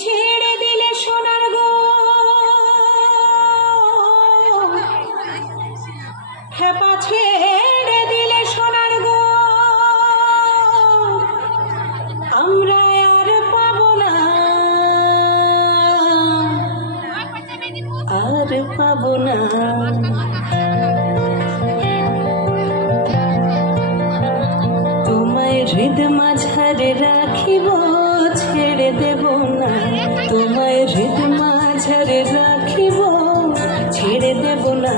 ছেড়ে দিলে সোনার গো খেপা, ছেড়ে দিলে সোনার গো আমরা আর পাবো না, আর পাবো না। তোমায় হৃদ মাঝারে রাখিব, ছেড়ে দেব না। তোমায় হৃদ মাঝারে রাখিব, ছেড়ে দেব না।